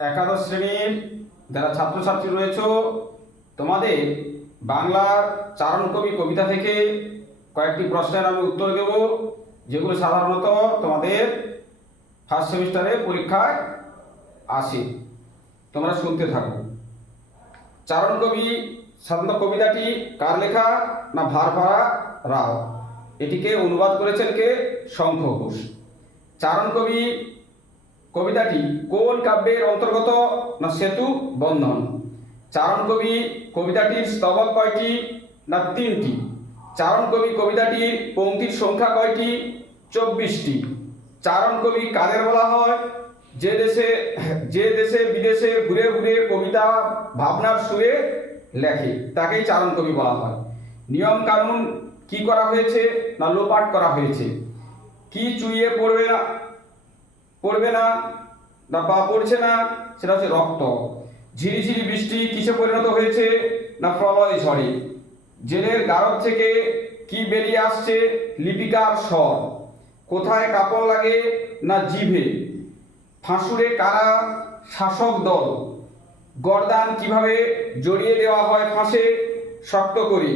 একাদশ শ্রেণীর যারা ছাত্রছাত্রী রয়েছে, তোমাদের বাংলার চারণ কবি কবিতা থেকে কয়েকটি প্রশ্নের আমি উত্তর দেব, যেগুলো সাধারণত তোমাদের ফার্স্ট সেমিস্টারে পরীক্ষায় আসে। তোমরা শুনতে থাকো। চারণ কবি সাধারণত কবিতাটি কার লেখা? না ভারপাড়া রাও। এটিকে অনুবাদ করেছেন কে? শঙ্খ ঘোষ। চারণ কবি কবিতাটি কোন কাব্যের অন্তর্গত? না সেতু বন্ধন। চারণ কবি কবিতাটির স্তবক কয়টি? না 3টি। চারণ কবি কবিতাটির পংক্তির সংখ্যা কয়টি? 24টি। চারণ কবি কাদের বলা হয়? যে দেশে বিদেশে ঘুরে ঘুরে কবিতা ভাবনার সুরে লেখে, তাকেই চারণ কবি বলা হয়। নিয়ম কানুন কি করা হয়েছে? না লোপাট করা হয়েছে। কি চুইয়ে পড়বে না বা পড়ছে না, সেটা হচ্ছে রক্ত। ঝিরিঝিরি বৃষ্টি কিসে পরিণত হয়েছে? না প্রলয় ঝড়ে। জেলের গারদ থেকে কি বেরিয়ে আসছে? লিপিকার স্বর। কোথায় কাপড় লাগে? না জিভে। ফাঁসুরে কারা? শাসক দল। গর্দান কিভাবে জড়িয়ে দেওয়া হয় ফাঁসে? শক্ত করে।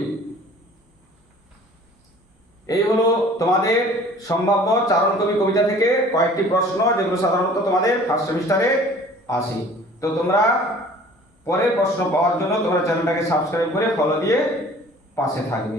এই হলো তোমাদের সম্ভাব্য চারণ কবি কবিতা থেকে কয়েকটি প্রশ্ন, যেগুলো সাধারণত তোমাদের ফার্স্ট সেমিস্টারে আসে। তো তোমরা পরের প্রশ্ন পাওয়ার জন্য তোমরা চ্যানেলটাকে সাবস্ক্রাইব করে ফলো দিয়ে পাশে থাকবে।